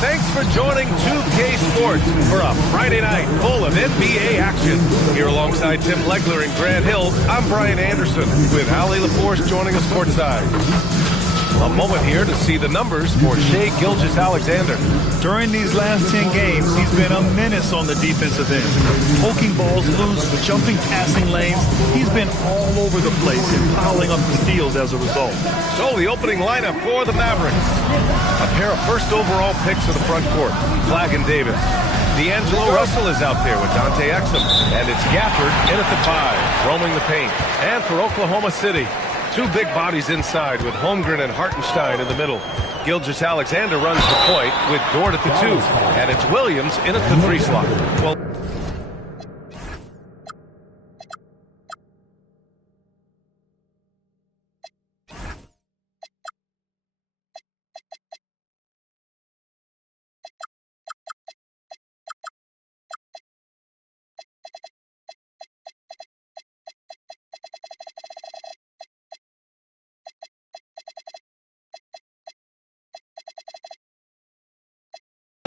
Thanks for joining 2K Sports for a Friday night full of NBA action. Here alongside Tim Legler and Grant Hill, I'm Brian Anderson with Allie LaForce joining us courtside. A moment here to see the numbers for Shai Gilgeous-Alexander. During these last 10 games, he's been a menace on the defensive end. Poking balls loose, jumping passing lanes. He's been all over the place and piling up the steals as a result. So the opening lineup for the Mavericks. A pair of first overall picks of the front court, Flagg and Davis. D'Angelo Russell is out there with Dante Exum. And it's Gafford in at the 5, roaming the paint. And for Oklahoma City, two big bodies inside with Holmgren and Hartenstein in the middle. Gilgeous-Alexander runs the point with Dort at the 2. And it's Williams in at the 3 slot. Well,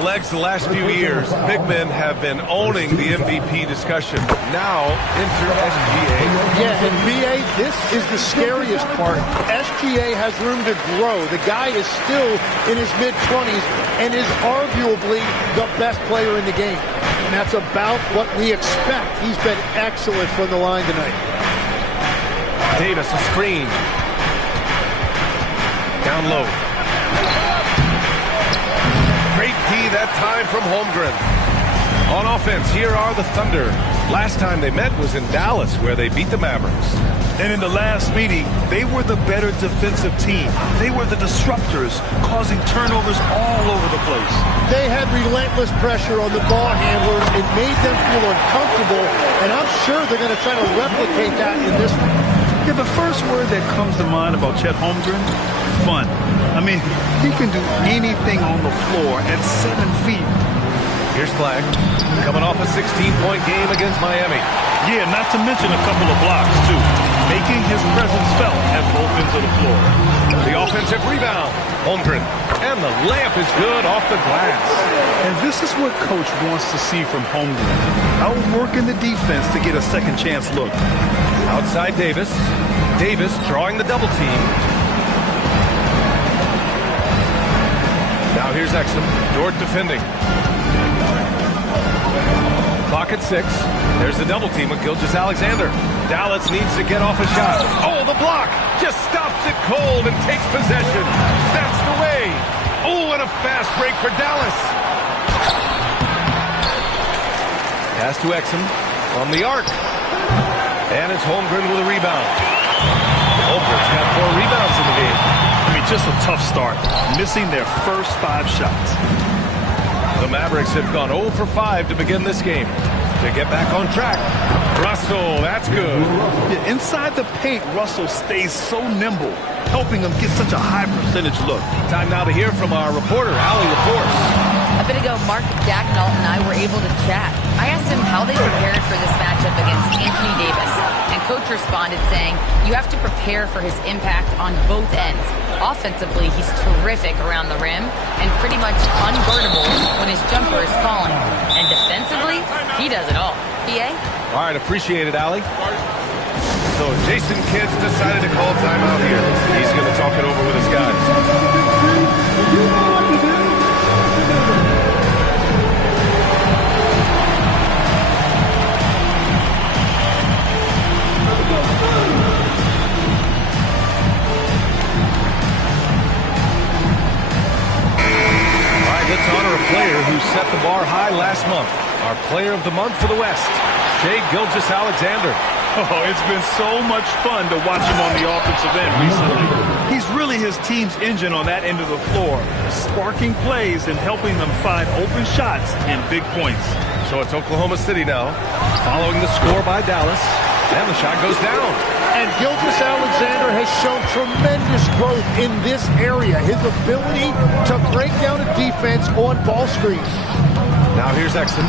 legs the last few years, big men have been owning the MVP discussion. Now, enter SGA. Yeah, and BA, this is the scariest part. SGA has room to grow. The guy is still in his mid-20s and is arguably the best player in the game. And that's about what we expect. He's been excellent from the line tonight. Davis, a screen. Down low. Great D that time from Holmgren. On offense, here are the Thunder. Last time they met was in Dallas, where they beat the Mavericks. And in the last meeting, they were the better defensive team. They were the disruptors, causing turnovers all over the place. They had relentless pressure on the ball handlers. It made them feel uncomfortable, and I'm sure they're going to try to replicate that in this one. Yeah, the first word that comes to mind about Chet Holmgren, fun. I mean, he can do anything on the floor at 7 feet. Here's Flagg, coming off a 16-point game against Miami. Yeah, not to mention a couple of blocks, too, making his presence felt at both ends of the floor. The offensive rebound, Holmgren, and the layup is good off the glass. And this is what Coach wants to see from Holmgren, outworking the defense to get a second chance look. Outside Davis. Davis drawing the double team. Now here's Exum. Dort defending. Clock at 6. There's the double team with Gilgeous-Alexander. Dallas needs to get off a shot. Oh, the block just stops it cold and takes possession. Snatched away. Oh, and a fast break for Dallas. Pass to Exum from the arc. And it's Holmgren with a rebound. Holmgren's got 4 rebounds in the game. I mean, just a tough start, missing their first 5 shots. The Mavericks have gone 0 for 5 to begin this game. To get back on track, Russell, that's good. Yeah, inside the paint, Russell stays so nimble, helping them get such a high percentage look. Time now to hear from our reporter, Allie LaForce. A bit ago, Mark Dacknault and I were able to chat. I asked him how they prepared for this matchup against Anthony Davis. And Coach responded saying, you have to prepare for his impact on both ends. Offensively, he's terrific around the rim and pretty much unguardable when his jumper is falling. And defensively, he does it all. PA? All right, appreciate it, Allie. So Jason Kidd decided to call timeout here. He's going to talk it over with his guys. Let's honor a player who set the bar high last month. Our player of the month for the West, Shai Gilgeous-Alexander. Oh, it's been so much fun to watch him on the offensive end recently. He's really his team's engine on that end of the floor, sparking plays and helping them find open shots and big points. So it's Oklahoma City now, following the score by Dallas, and the shot goes down. And Gilgeous-Alexander has shown tremendous growth in this area. His ability to break down a defense on ball screens. Now here's Exum.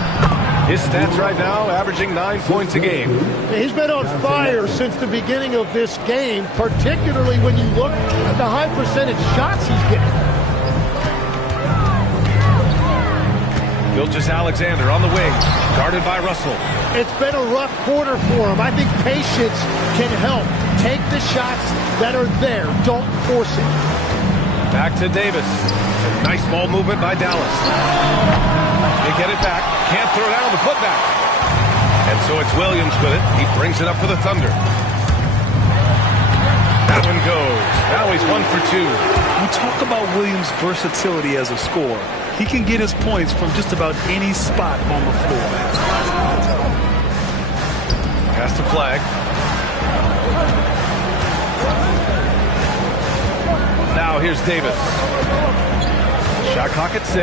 His stats right now averaging 9 points a game. He's been on fire since the beginning of this game, particularly when you look at the high percentage shots he's getting. Gilgeous-Alexander on the wing, guarded by Russell. It's been a rough quarter for him. I think patience can help. Take the shots that are there. Don't force it. Back to Davis. Nice ball movement by Dallas. They get it back. Can't throw down the putback. And so it's Williams with it. He brings it up for the Thunder. That one goes. Now he's 1 for 2. We talk about Williams' versatility as a scorer. He can get his points from just about any spot on the floor. Pass to Flag. Now here's Davis. Shot clock at 6.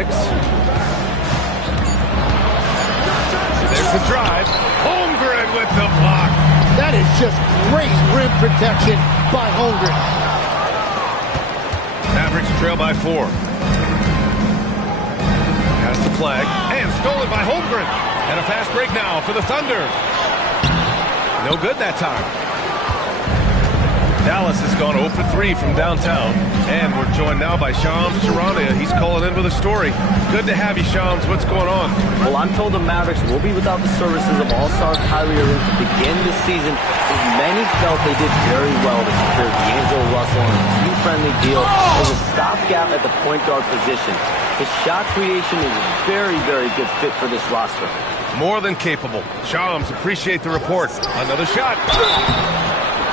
There's the drive. Holmgren with the block. That is just great rim protection by Holmgren. Mavericks trail by 4. Pass to Flag. And stolen by Holmgren. And a fast break now for the Thunder. No good that time. Dallas has gone 0 for 3 from downtown. And we're joined now by Shams Charania. He's calling in with a story. Good to have you, Shams. What's going on? Well, I'm told the Mavericks will be without the services of All-Star Kyrie Irving to begin the season. Many felt they did very well to secure D'Angelo Russell on a team-friendly deal as a stopgap at the point guard position. His shot creation is a very, very good fit for this roster. More than capable. Shams, appreciate the report. Another shot.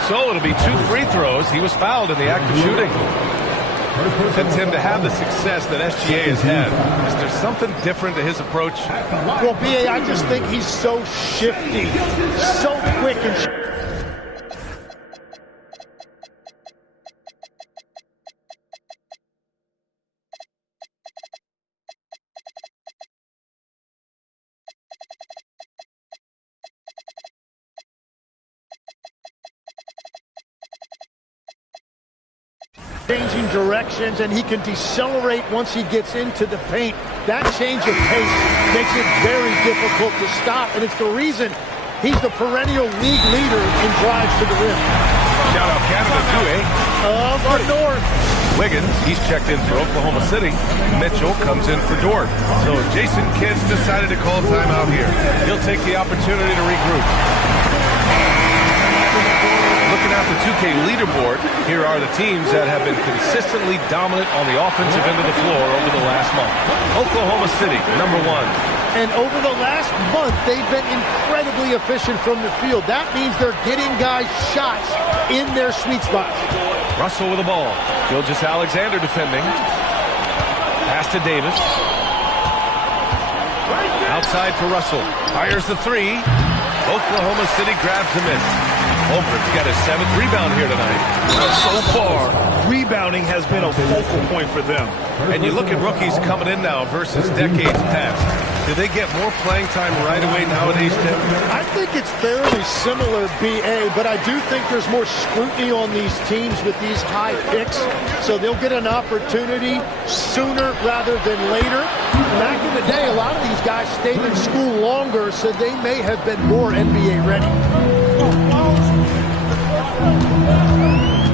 So it'll be 2 free throws. He was fouled in the act of shooting. And Tim, to have the success that SGA has had, is there something different to his approach? Well, B.A., I just think he's so shifty, so quick and changing directions, and he can decelerate once he gets into the paint. That change of pace makes it very difficult to stop, and it's the reason he's the perennial league leader in drives to the rim. Shout out Canada too, eh? Of the North. Wiggins, he's checked in for Oklahoma City. Mitchell comes in for Dort. So Jason Kidd's decided to call timeout here. He'll take the opportunity to regroup. Looking at the 2K leaderboard, here are the teams that have been consistently dominant on the offensive end of the floor over the last month. Oklahoma City, number 1. And over the last month, they've been incredibly efficient from the field. That means they're getting guys shots in their sweet spots. Russell with the ball. Gilgeous-Alexander defending. Pass to Davis. Outside for Russell. Fires the 3. Oklahoma City grabs the miss. Holmgren's got his 7th rebound here tonight. So far, rebounding has been a focal point for them. And you look at rookies coming in now versus decades past. Do they get more playing time right away nowadays, Tim? I think it's fairly similar, B.A., but I do think there's more scrutiny on these teams with these high picks, so they'll get an opportunity sooner rather than later. Back in the day, a lot of these guys stayed in school longer, so they may have been more NBA ready.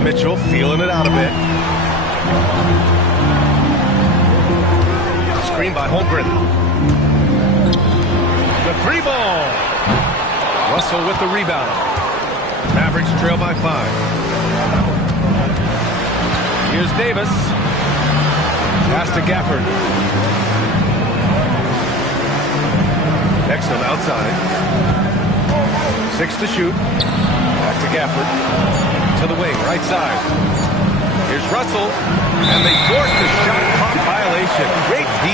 Mitchell feeling it out a bit. Screen by Holmgren. The 3 ball. Russell with the rebound. Mavericks trail by 5. Here's Davis. Pass to Gafford. Exum outside. 6 to shoot. Back to Gafford. To the wing, right side. Here's Russell. And they forced a shot clock violation. Great D.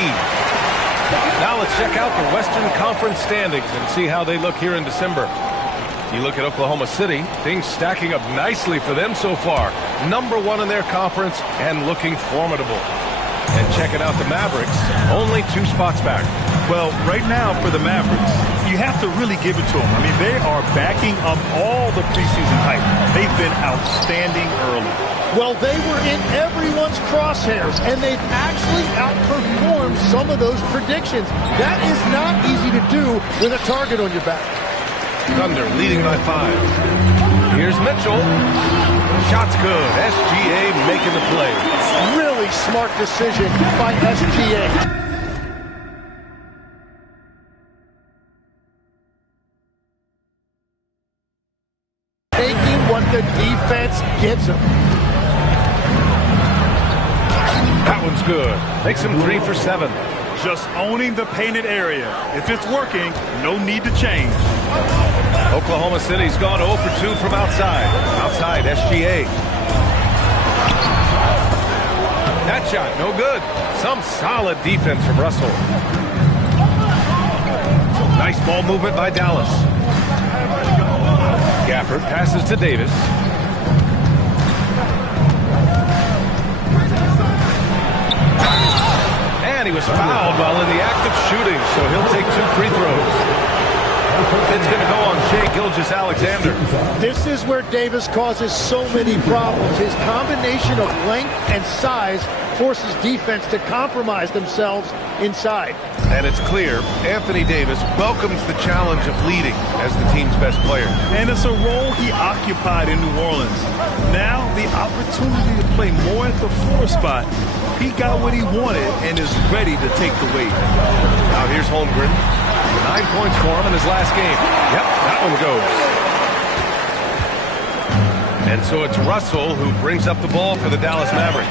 Now let's check out the Western Conference standings and see how they look here in December. You look at Oklahoma City, things stacking up nicely for them so far. Number 1 in their conference and looking formidable. And checking out the Mavericks, only 2 spots back. Well, right now for the Mavericks, you have to really give it to them. I mean, they are backing up all the preseason hype. They've been outstanding early. Well, they were in everyone's crosshairs, and they've actually outperformed some of those predictions. That is not easy to do with a target on your back. Thunder leading by 5. Here's Mitchell. Shot's good. SGA making the play. Really smart decision by SGA. the defense gets him. That one's good. Makes him 3 for 7. Just owning the painted area. If it's working, no need to change. Oklahoma City's gone 0 for 2 from outside. Outside, SGA. That shot, no good. Some solid defense from Russell. Nice ball movement by Dallas. Gafford passes to Davis. And he was fouled while in the act of shooting, so he'll take 2 free throws. It's going to go on Shai Gilgeous-Alexander. This is where Davis causes so many problems. His combination of length and size forces defense to compromise themselves inside. And it's clear Anthony Davis welcomes the challenge of leading as the team's best player. And it's a role he occupied in New Orleans. Now the opportunity to play more at the 4 spot. He got what he wanted and is ready to take the weight. Now here's Holmgren. 9 points for him in his last game. Yep, that one goes. And so it's Russell who brings up the ball for the Dallas Mavericks.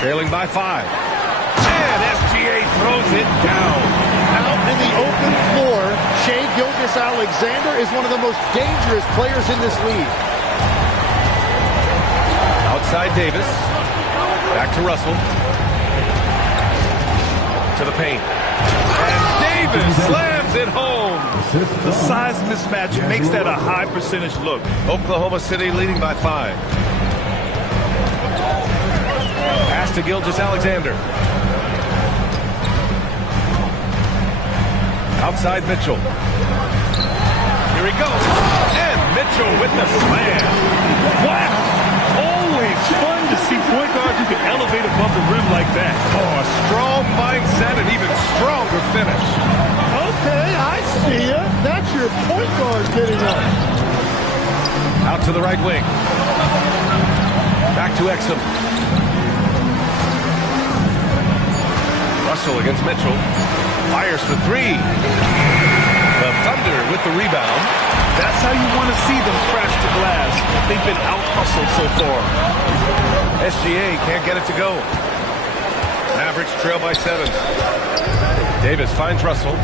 Trailing by 5. And SGA throws it down. Out in the open floor, Shai Gilgeous-Alexander is one of the most dangerous players in this league. Outside Davis. Back to Russell. To the paint. And Davis slams it home. The size mismatch makes that a high percentage look. Oklahoma City leading by 5. Pass to Gilgeous-Alexander. Outside Mitchell. Here he goes. And Mitchell with the slam. Wow. Always fun to see point guards who can elevate above the rim like that. Oh, a strong mindset and even stronger finish. Okay, I see ya. That's your point guard getting up. Out to the right wing. Back to Exum. Russell against Mitchell. Fires for 3. The Thunder with the rebound. That's how you want to see them crash the glass. They've been out-hustled so far. SGA can't get it to go. Mavericks trail by 7. Davis finds Russell.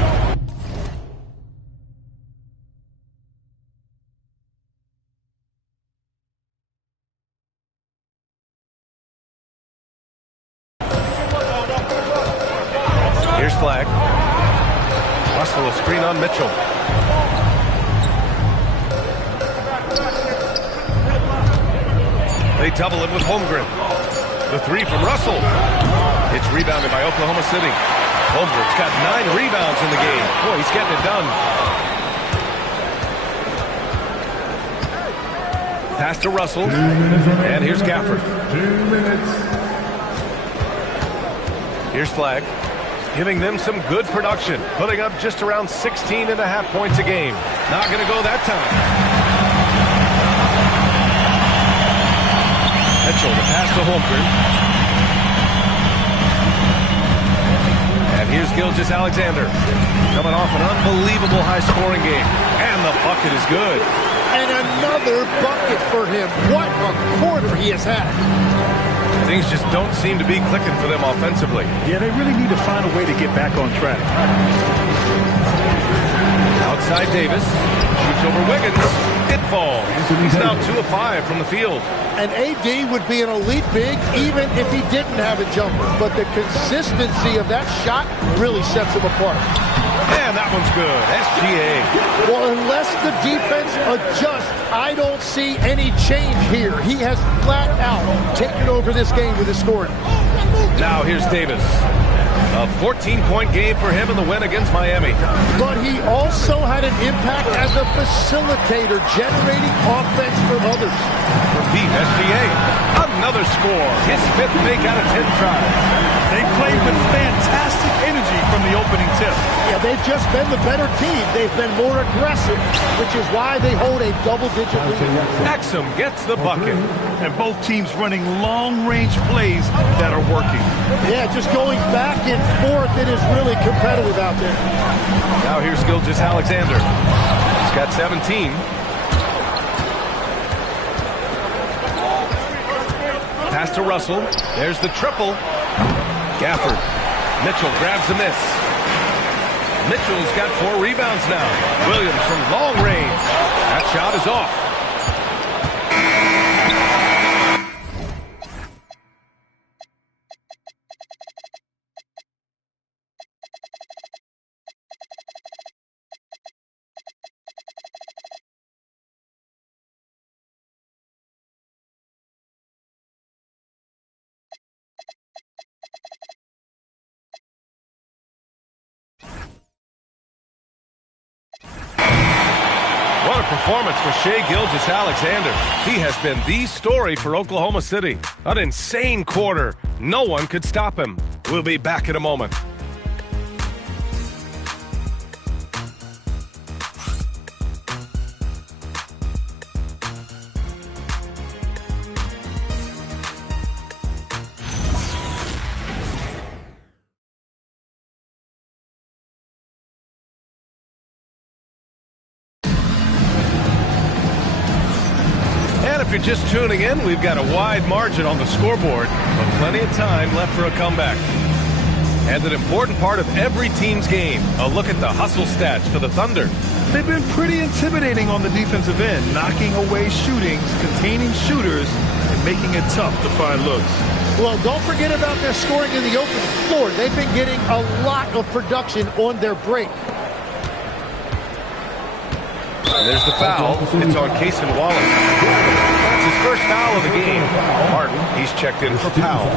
Here's Flag. Russell, a screen on Mitchell. They double it with Holmgren. The 3 from Russell. It's rebounded by Oklahoma City. Holmgren's got 9 rebounds in the game. Boy, he's getting it done. Pass to Russell. And here's Gafford. 2 minutes. Here's Flag. Giving them some good production. Putting up just around 16.5 points a game. Not going to go that time. Mitchell to pass to Holmgren. And here's Gilgeous-Alexander. Coming off an unbelievable high-scoring game. And the bucket is good. And another bucket for him. What a quarter he has had. Things just don't seem to be clicking for them offensively. Yeah, they really need to find a way to get back on track. Outside Davis. Shoots over Wiggins. It falls. He's now 2 of 5 from the field. And AD would be an elite big even if he didn't have a jumper. But the consistency of that shot really sets him apart. And that one's good. SGA. Well, unless the defense adjusts, I don't see any change here. He has flat out taken over this game with his scoring. Now here's Davis. A 14-point game for him in the win against Miami. But he also had an impact as a facilitator, generating offense for others. From deep, SGA. Another score. His 5th make out of 10 tries. They played with fantastic energy from the opening tip. Yeah, they've just been the better team. They've been more aggressive, which is why they hold a double-digit lead. Exum gets the bucket. And both teams running long-range plays that are working. Yeah, just going back and forth, it is really competitive out there. Now here's Gilgeous-Alexander. He's got 17. Pass to Russell. There's the triple. Gafford. Mitchell grabs the miss. Mitchell's got 4 rebounds now. Williams from long range. That shot is off. What a performance for Shai Gilgeous-Alexander. He has been the story for Oklahoma City. An insane quarter. No one could stop him. We'll be back in a moment. If you're just tuning in, we've got a wide margin on the scoreboard, but plenty of time left for a comeback. And an important part of every team's game, a look at the hustle stats for the Thunder. They've been pretty intimidating on the defensive end, knocking away shootings, containing shooters, and making it tough to find looks. Well, don't forget about their scoring in the open floor. They've been getting a lot of production on their break. And there's the foul. It's on Cason Wallace. That's his first foul of the game. Martin, he's checked in for Powell.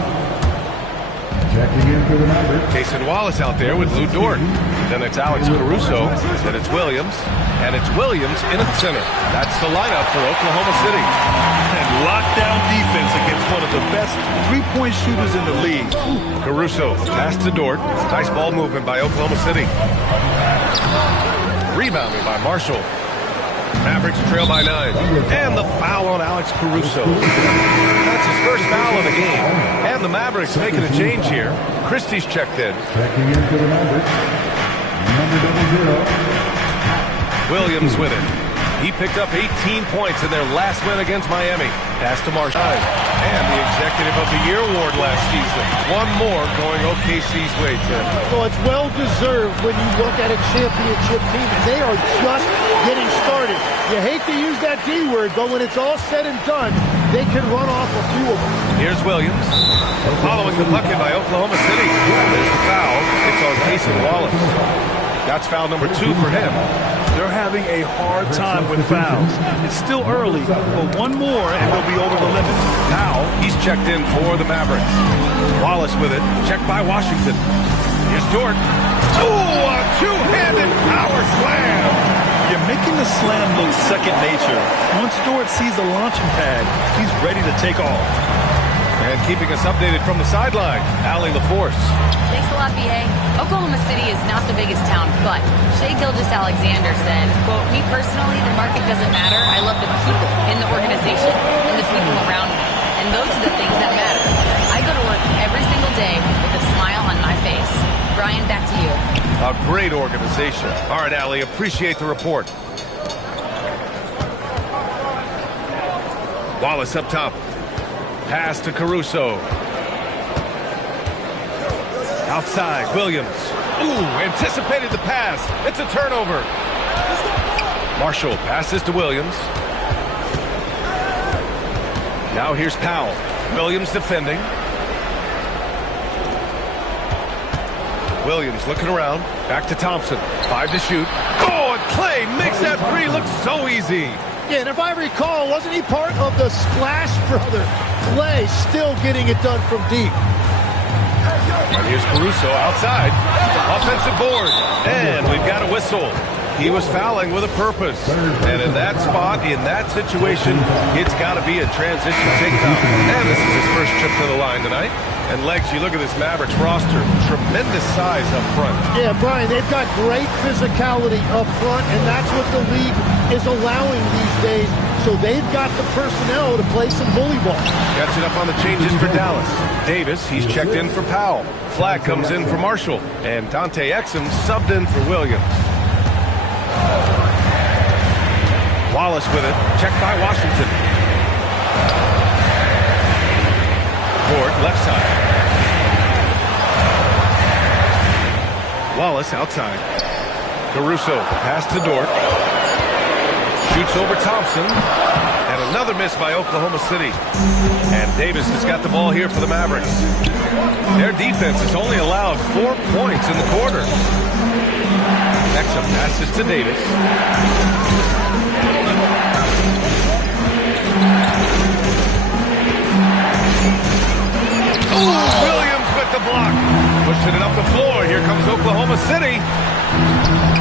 Checking in for the number. Cason Wallace out there with Lou Dort. Then it's Alex Caruso. Then it's Williams. And it's Williams in at center. That's the lineup for Oklahoma City. And lockdown defense against one of the best three-point shooters in the league. Caruso, pass to Dort. Nice ball movement by Oklahoma City. Rebounded by Marshall. Mavericks trail by 9. And the foul on Alex Caruso. That's his first foul of the game. And the Mavericks making a change here. Christie's checked in. Checking in for the number. Number 00. Williams with it. He picked up 18 points in their last win against Miami. Pass to Marshall. And the Executive of the Year award last season. One more going OKC's way, Tim. Well, it's well-deserved when you look at a championship team, and they are just getting started. You hate to use that D word, but when it's all said and done, they can run off a few of them. Here's Williams. Following the bucket by Oklahoma City. There's the foul. It's on Cason Wallace. That's foul number 2 for him. They're having a hard time with fouls. It's still early, but one more and they'll be over the limit. Now he's checked in for the Mavericks. Wallace with it. Checked by Washington. Here's Dort. Oh, a two-handed power slam. You're making the slam look second nature. Once Dort sees the launching pad, he's ready to take off. And keeping us updated from the sideline, Allie LaForce. Thanks a lot, B.A. Oklahoma City is not the biggest town, but Shai Gilgeous-Alexander said, quote, "Me personally, the market doesn't matter. I love the people in the organization and the people around me. And those are the things that matter. I go to work every single day with a smile on my face." Brian, back to you. A great organization. All right, Allie, appreciate the report. Wallace up top. Pass to Caruso. Outside, Williams. Ooh, anticipated the pass. It's a turnover. Marshall passes to Williams. Now here's Powell. Williams defending. Williams looking around. Back to Thompson. 5 to shoot. Oh, and Clay makes that 3 look so easy. Yeah, and if I recall, wasn't he part of the Splash Brother? Clay still getting it done from deep. And here's Caruso outside. Offensive board. And we've got a whistle. He was fouling with a purpose. And in that spot, in that situation, it's got to be a transition take foul. And this is his first trip to the line tonight. And Legs, you look at this Mavericks roster, tremendous size up front. Yeah, Brian, they've got great physicality up front, and that's what the league is allowing these days. So they've got the personnel to play some bully ball. Catching up on the changes for Dallas. Davis, he's checked in for Powell. Flag comes in for Marshall. And Dante Exum subbed in for Williams. Wallace with it. Checked by Washington. Dort, left side. Wallace outside. Caruso, the pass to Dort. Shoots over Thompson. And another miss by Oklahoma City. And Davis has got the ball here for the Mavericks. Their defense has only allowed 4 points in the quarter. Exum passes to Davis. Ooh, Williams with the block. Pushing it up the floor. Here comes Oklahoma City.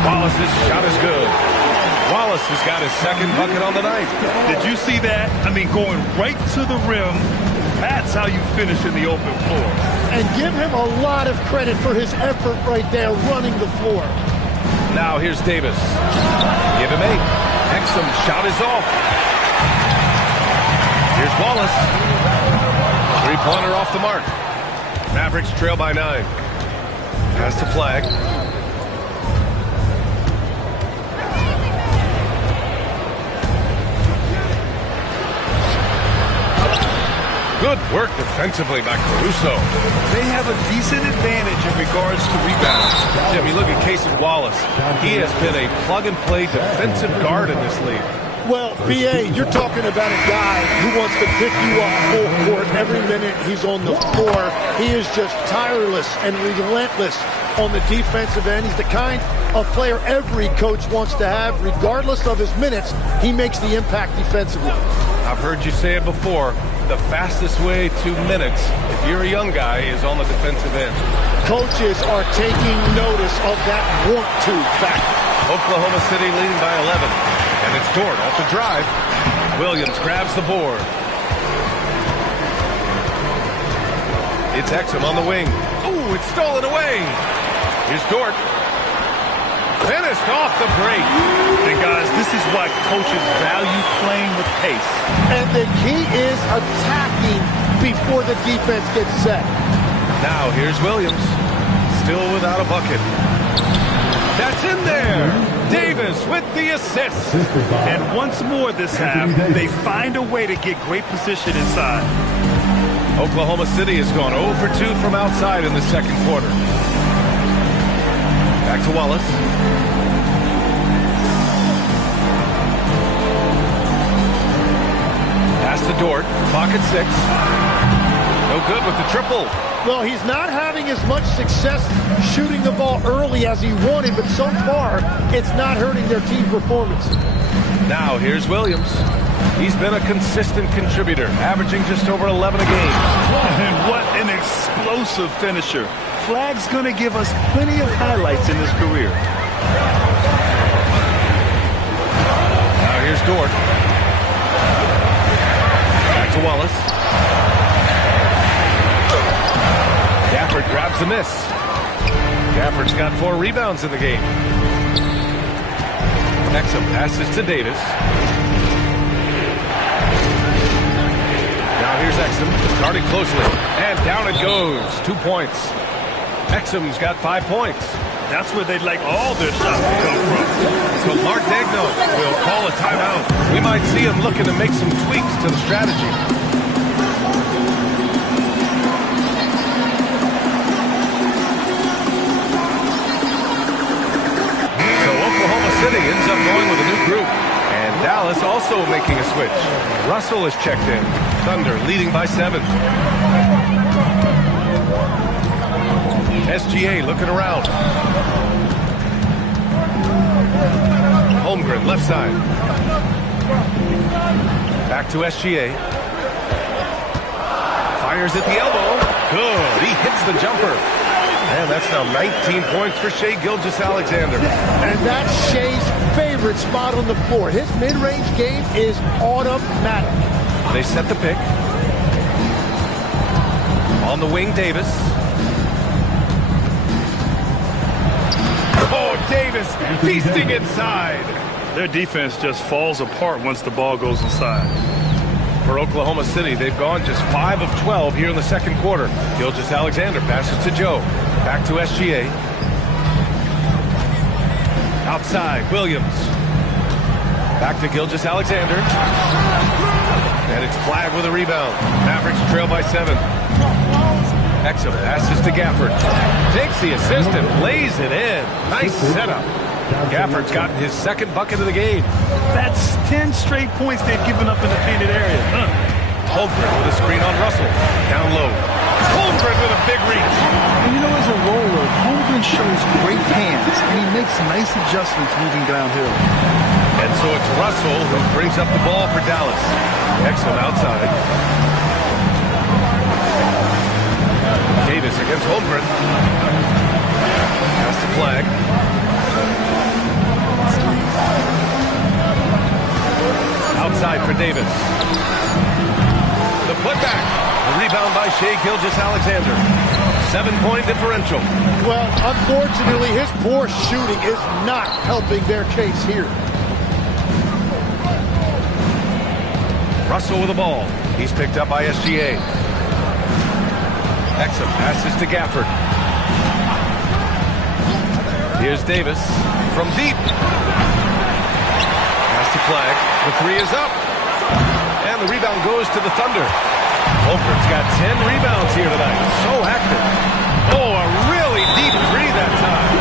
Wallace's shot is good. Wallace has got his second bucket on the night. Did you see that? I mean, going right to the rim. That's how you finish in the open floor. And give him a lot of credit for his effort right there running the floor. Now here's Davis. Give him 8. Exum shot is off. Here's Wallace. Three-pointer off the mark. Mavericks trail by 9. Pass to Flag. Good work defensively by Caruso. They have a decent advantage in regards to rebounds. Jim, you look at Casey Wallace. He has been a plug-and-play defensive guard in this league. Well, B.A., you're talking about a guy who wants to pick you up full court every minute he's on the floor. He is just tireless and relentless on the defensive end. He's the kind of player every coach wants to have. Regardless of his minutes, he makes the impact defensively. I've heard you say it before. The fastest way to minutes, if you're a young guy, is on the defensive end. Coaches are taking notice of that want-to factor. Oklahoma City leading by 11. And it's Dort off the drive. Williams grabs the board. It's Exum on the wing. Ooh, it's stolen away. Here's Dort. Finished off the break. And guys, this is why coaches value playing with pace. And the key is attacking before the defense gets set. Now here's Williams. Still without a bucket. That's in there. Davis with the assist. And once more this half, they find a way to get great position inside. Oklahoma City has gone 0 for 2 from outside in the second quarter. Back to Wallace. Pass to Dort. Clock at 6. No good with the triple. Well, he's not having as much success shooting the ball early as he wanted, but so far, it's not hurting their team performance. Now, here's Williams. He's been a consistent contributor, averaging just over 11 a game. And what an explosive finisher. Flag's going to give us plenty of highlights in his career. Now, here's Dort. Back to Wallace. Gafford grabs the miss. Gafford's got 4 rebounds in the game. Exum passes to Davis. Now here's Exum, guarding closely. And down it goes. 2 points. Exum's got 5 points. That's where they'd like all their shots to come from. So Mark Daigneault will call a timeout. We might see him looking to make some tweaks to the strategy. City ends up going with a new group. And Dallas also making a switch. Russell is checked in. Thunder leading by 7. SGA looking around. Holmgren left side. Back to SGA. Fires at the elbow. Good. He hits the jumper. And that's now 19 points for Shai Gilgeous-Alexander. And that's Shai's favorite spot on the floor. His mid-range game is automatic. They set the pick. On the wing, Davis. Oh, Davis feasting inside. Their defense just falls apart once the ball goes inside. For Oklahoma City, they've gone just 5 of 12 here in the second quarter. Gilgeous-Alexander passes to Joe. Back to SGA. Outside, Williams. Back to Gilgeous-Alexander. And it's Flag with a rebound. Mavericks trail by 7. Exum passes to Gafford. Takes the assist and lays it in. Nice setup. Gafford's gotten his second bucket of the game. That's 10 straight points they've given up in the painted area. Holmgren with a screen on Russell. Down low. Holmgren with a big reach. And you know, as a roller, Holmgren shows great hands, and he makes nice adjustments moving downhill. And so it's Russell who brings up the ball for Dallas. Exum outside. Davis against Holmgren. Pass the flag. Outside for Davis. The putback. The rebound by Shai Gilgeous-Alexander. 7-point differential. Well, unfortunately, his poor shooting is not helping their case here. Russell with the ball. He's picked up by SGA. Exum passes to Gafford. Here's Davis from deep. Pass to flag. The three is up. And the rebound goes to the Thunder. Holmgren's got 10 rebounds here tonight. So active. Oh, a really deep three that time.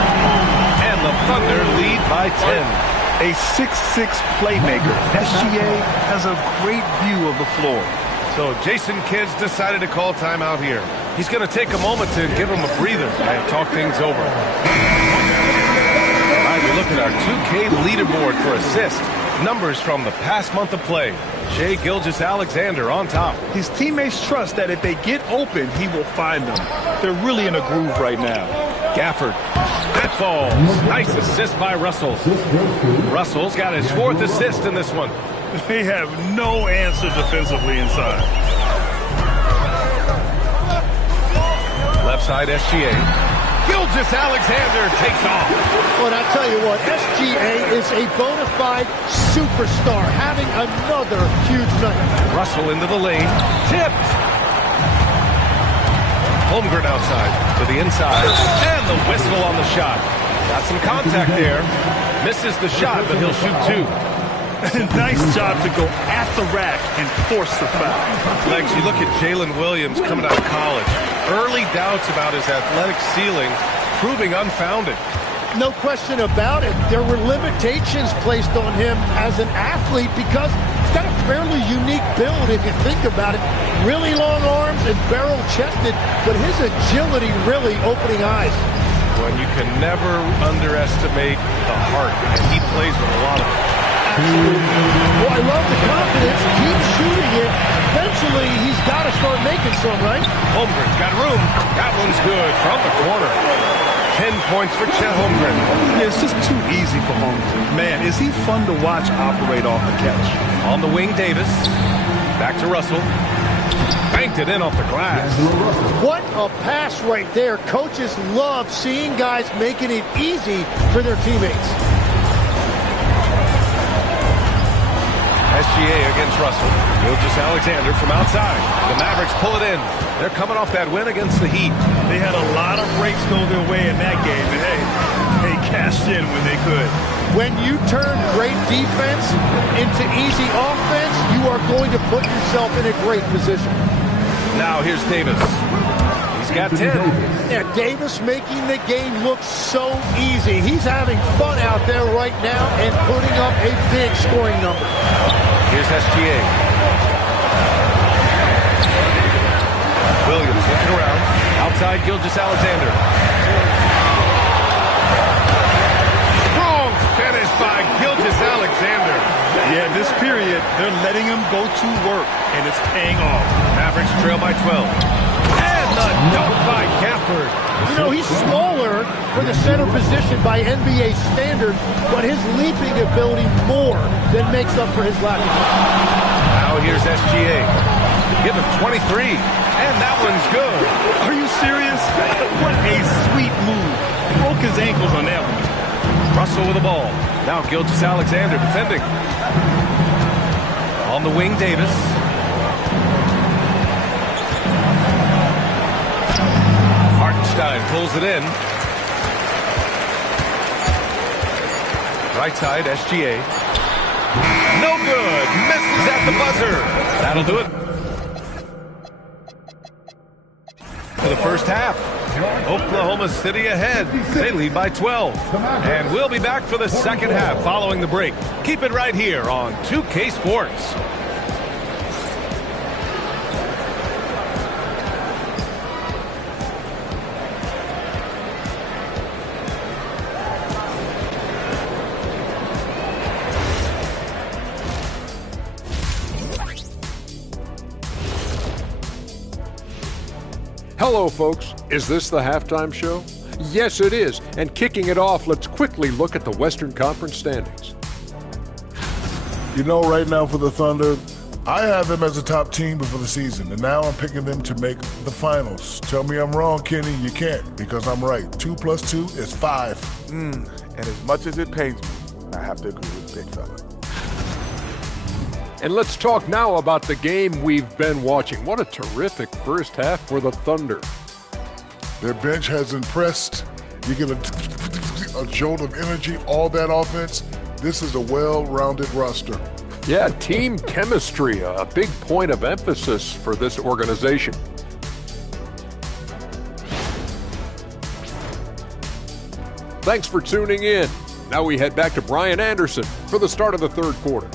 And the Thunder lead by 10. A 6'6" playmaker. SGA has a great view of the floor. So Jason Kidd's decided to call timeout here. He's going to take a moment to give him a breather and talk things over. All right, we look at our 2K leaderboard for assists. Numbers from the past month of play. Shai Gilgeous-Alexander on top. His teammates trust that if they get open, he will find them. They're really in a groove right now. Gafford. That falls. Nice assist by Russell. Russell's got his 4th assist in this one. They have no answer defensively inside. Left side SGA. Gilgeous-Alexander takes off. Well, I tell you what, SGA is a bona fide superstar, having another huge night. Russell into the lane. Tipped. Holmgren outside to the inside. And the whistle on the shot. Got some contact there. Misses the shot, but he'll shoot 2. Nice job to go at the rack and force the foul. Legs, you look at Jalen Williams coming out of college. Early doubts about his athletic ceiling proving unfounded. No question about it. There were limitations placed on him as an athlete because he's got a fairly unique build if you think about it. Really long arms and barrel-chested, but his agility really opening eyes. When you can never underestimate the heart, and he plays with a lot of it. Well, I love the confidence. Keep shooting it. Eventually, he's got to start making some, right? Holmgren's got room. That one's good from the corner. 10 points for Chet Holmgren. Yeah, it's just too easy for Holmgren. Man, is he fun to watch operate off the catch. On the wing, Davis. Back to Russell. Banked it in off the glass. What a pass right there. Coaches love seeing guys making it easy for their teammates. SGA against Russell. Gilgeous-Alexander from outside. The Mavericks pull it in. They're coming off that win against the Heat. They had a lot of breaks go their way in that game, and hey, they cashed in when they could. When you turn great defense into easy offense, you are going to put yourself in a great position. Now here's Davis. He's got 10. Yeah, Davis making the game look so easy. He's having fun out there right now and putting up a big scoring number. Here's SGA. Williams looking around. Outside Gilgeous-Alexander. Strong finish by Gilgeous-Alexander. Yeah, this period, they're letting him go to work, and it's paying off. Mavericks trail by 12. And the dunk by Gafford. You know, he's smaller for the center position by NBA standards, but his leaping ability more than makes up for his lack of height. Now here's SGA. Give him 23. And that one's good. Are you serious? What a sweet move. Broke his ankles on that one. Russell with the ball. Now Gilgeous-Alexander defending. On the wing, Davis. Hartenstein pulls it in. Right side, SGA. No good. Misses at the buzzer. That'll do it. to the first half. Oklahoma City ahead. They lead by 12. And we'll be back for the second half following the break. Keep it right here on 2K Sports. Hello, folks. Is this the halftime show? Yes, it is. And kicking it off, let's quickly look at the Western Conference standings. You know, right now for the Thunder, I have them as a top team before the season, and now I'm picking them to make the finals. Tell me I'm wrong, Kenny. You can't, because I'm right. 2 + 2 is 5. And as much as it pains me, I have to agree with Big Fella. And let's talk now about the game we've been watching. What a terrific first half for the Thunder. Their bench has impressed. You get a jolt of energy, all that offense. This is a well-rounded roster. Yeah, team chemistry, a big point of emphasis for this organization. Thanks for tuning in. Now we head back to Brian Anderson for the start of the third quarter.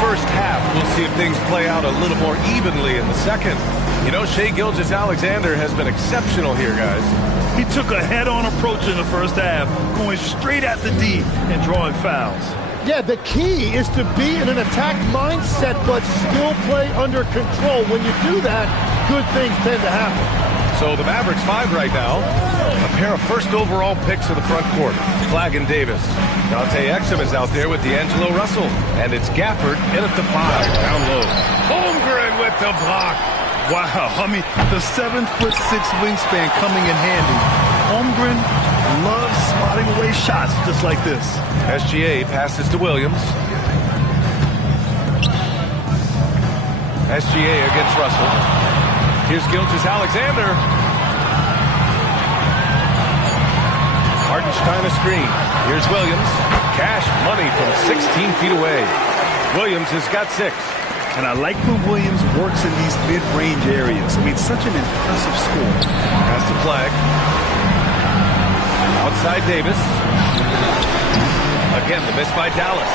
First half, we'll see if things play out a little more evenly in the second. You know, Shai Gilgeous-Alexander has been exceptional here, guys. He took a head-on approach in the first half, going straight at the D and drawing fouls. Yeah, the key is to be in an attack mindset, but still play under control. When you do that, good things tend to happen. So the Mavericks 5 right now. A pair of first overall picks of the front court. Flagan Davis. Dante Exum is out there with D'Angelo Russell. And it's Gafford in at the 5. Down low. Holmgren with the block. Wow, I mean, the 7'6" wingspan coming in handy. Holmgren loves spotting away shots just like this. SGA passes to Williams. SGA against Russell. Here's Gilgeous-Alexander. Hartenstein a screen. Here's Williams. Cash money from 16 feet away. Williams has got 6. And I like when Williams works in these mid-range areas. I mean, such an impressive score. Pass the flag. Outside Davis. Again, the miss by Dallas.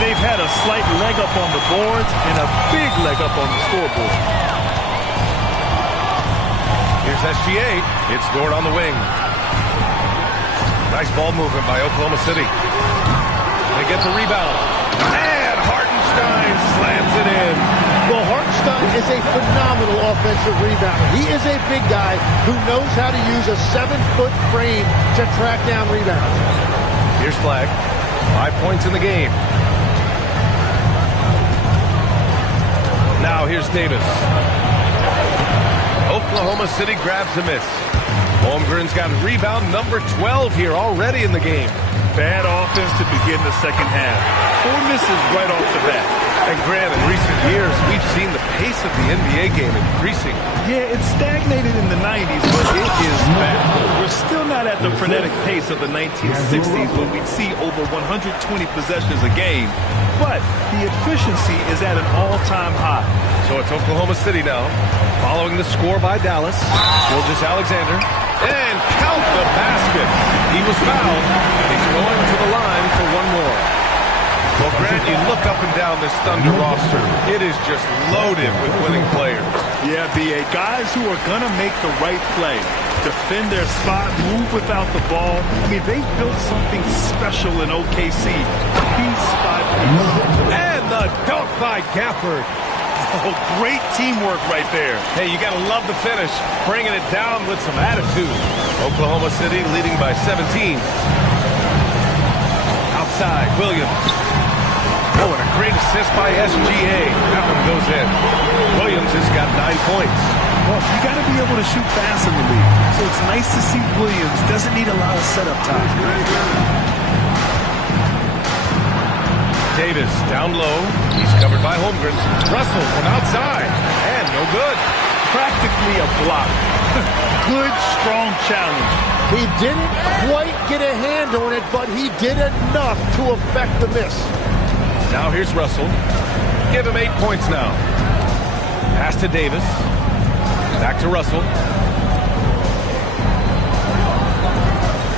They've had a slight leg up on the boards and a big leg up on the scoreboard. Here's SGA. It's Dort on the wing. Nice ball movement by Oklahoma City. They get the rebound. And Hartenstein slams it in. Well, Hartenstein is a phenomenal offensive rebounder. He is a big guy who knows how to use a 7-foot frame to track down rebounds. Here's Flag. 5 points in the game. Now here's Davis. Oklahoma City grabs a miss. Holmgren's got rebound number 12 here already in the game. Bad offense to begin the second half. 4 misses right off the bat. And Grant, in recent years, we've seen the pace of the NBA game increasing. Yeah, it stagnated in the 90s, but it is back. We're still not at the frenetic pace of the 1960s when we'd see over 120 possessions a game, but the efficiency is at an all-time high. So it's Oklahoma City now, following the score by Dallas. Gilgeous-Alexander, and count the basket. He was fouled. He's going to the line for one more. Well, Grant, you look up and down this Thunder roster. It is just loaded with winning players. Yeah, B.A. Guys who are going to make the right play. Defend their spot, move without the ball. I mean, they've built something special in OKC. Piece by piece. And the dunk by Gafford. Oh, great teamwork right there. Hey, you got to love the finish. Bringing it down with some attitude. Oklahoma City leading by 17. Outside, Williams. Oh, and a great assist by SGA. That one goes in. Williams has got 9 points. Well, you got to be able to shoot fast in the league. So it's nice to see Williams doesn't need a lot of setup time. Davis down low. He's covered by Holmgren. Russell from outside. And no good. practically a block. Good, strong challenge. He didn't quite get a hand on it, but he did enough to affect the miss. Now here's Russell. Give him 8 points now. Pass to Davis. Back to Russell.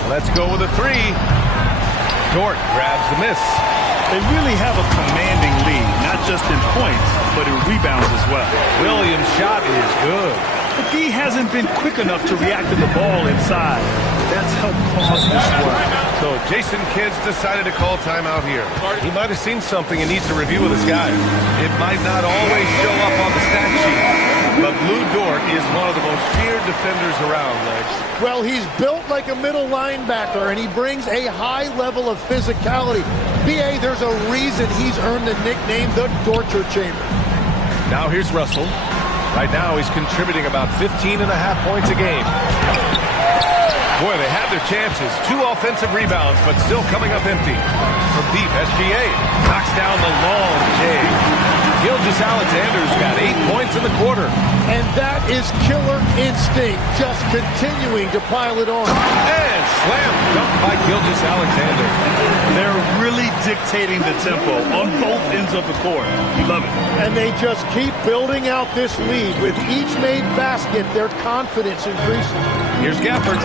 Let's go with a three. Dort grabs the miss. They really have a commanding lead, not just in points, but in rebounds as well. Williams' shot is good. But D hasn't been quick enough to react to the ball inside. That's helped cause this run. So Jason Kidd's decided to call timeout here. He might have seen something and needs to review with his guys. It might not always show up on the stat sheet, but Lou Dort is one of the most feared defenders around, Legs. Well, he's built like a middle linebacker, and he brings a high level of physicality. B.A., there's a reason he's earned the nickname the Torture Chamber. Now here's Russell. Right now he's contributing about 15.5 points a game. Boy, they had their chances. 2 offensive rebounds, but still coming up empty. From deep, SGA knocks down the long J. Gilgeous-Alexander's got 8 points in the quarter. And that is killer instinct, just continuing to pile it on. And slam dunk by Gilgeous-Alexander. They're really dictating the tempo on both ends of the court. You love it. And they just keep building out this lead. With each made basket, their confidence increases. Here's Gafford.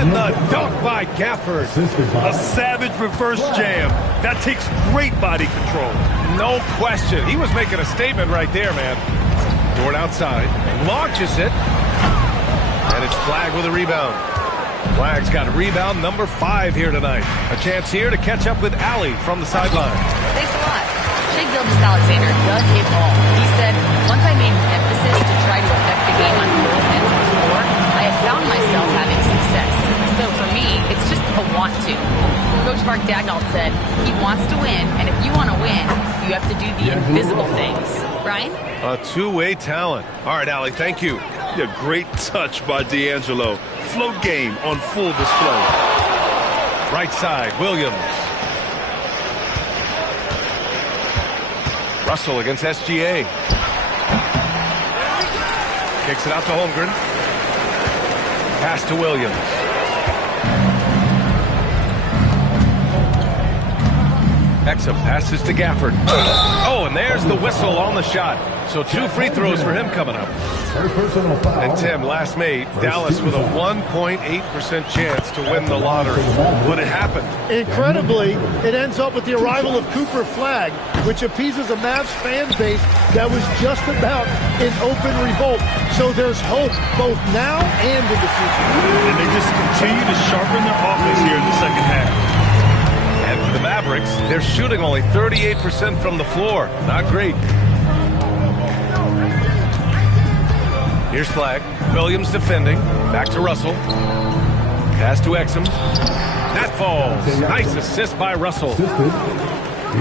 And the dunk by Gafford. A savage reverse jam. That takes great body control. No question. He was making a statement right there, man. Dort outside. Launches it. And it's Flagg with a rebound. Flagg's got rebound number 5 here tonight. A chance here to catch up with Allie from the sideline. Thanks a lot. Shai Gilgeous-Alexander does it all. He said, once I made an emphasis to try to affect the game on both ends of the floor, I have found myself having success. So for me, it's just a want to. Coach Mark Daigneault said he wants to win, and if you want to win, you have to do the invisible things. Ryan? A two-way talent. All right, Allie, thank you. Yeah, great touch by D'Angelo. Float game on full display. Right side, Williams. Russell against SGA. Kicks it out to Holmgren. Pass to Williams. Exum passes to Gafford. Oh, and there's the whistle on the shot. So 2 free throws for him coming up. And Tim, last made, Dallas with a 1.8% chance to win the lottery. Would it happen? Incredibly, it ends up with the arrival of Cooper Flagg, which appeases a Mavs fan base that was just about in open revolt. So there's hope both now and in the future. And they just continue to sharpen their offense here in the second half. And for the Mavericks, they're shooting only 38% from the floor. Not great. Here's Flagg. Williams defending. Back to Russell. Pass to Exum. That falls. Nice assist by Russell.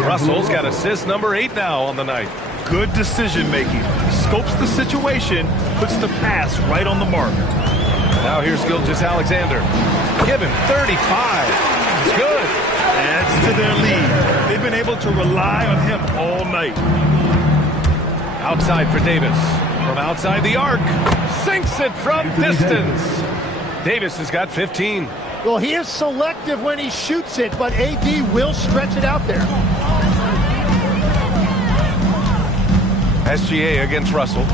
Russell's got assist number 8 now on the night. Good decision making. Scopes the situation, puts the pass right on the mark. Now here's Gilgeous-Alexander. Give him 35. It's good. Adds to their lead. They've been able to rely on him all night. Outside for Davis. From outside the arc. Sinks it from distance. Davis has got 15. Well, he is selective when he shoots it, but AD will stretch it out there. SGA against Russell.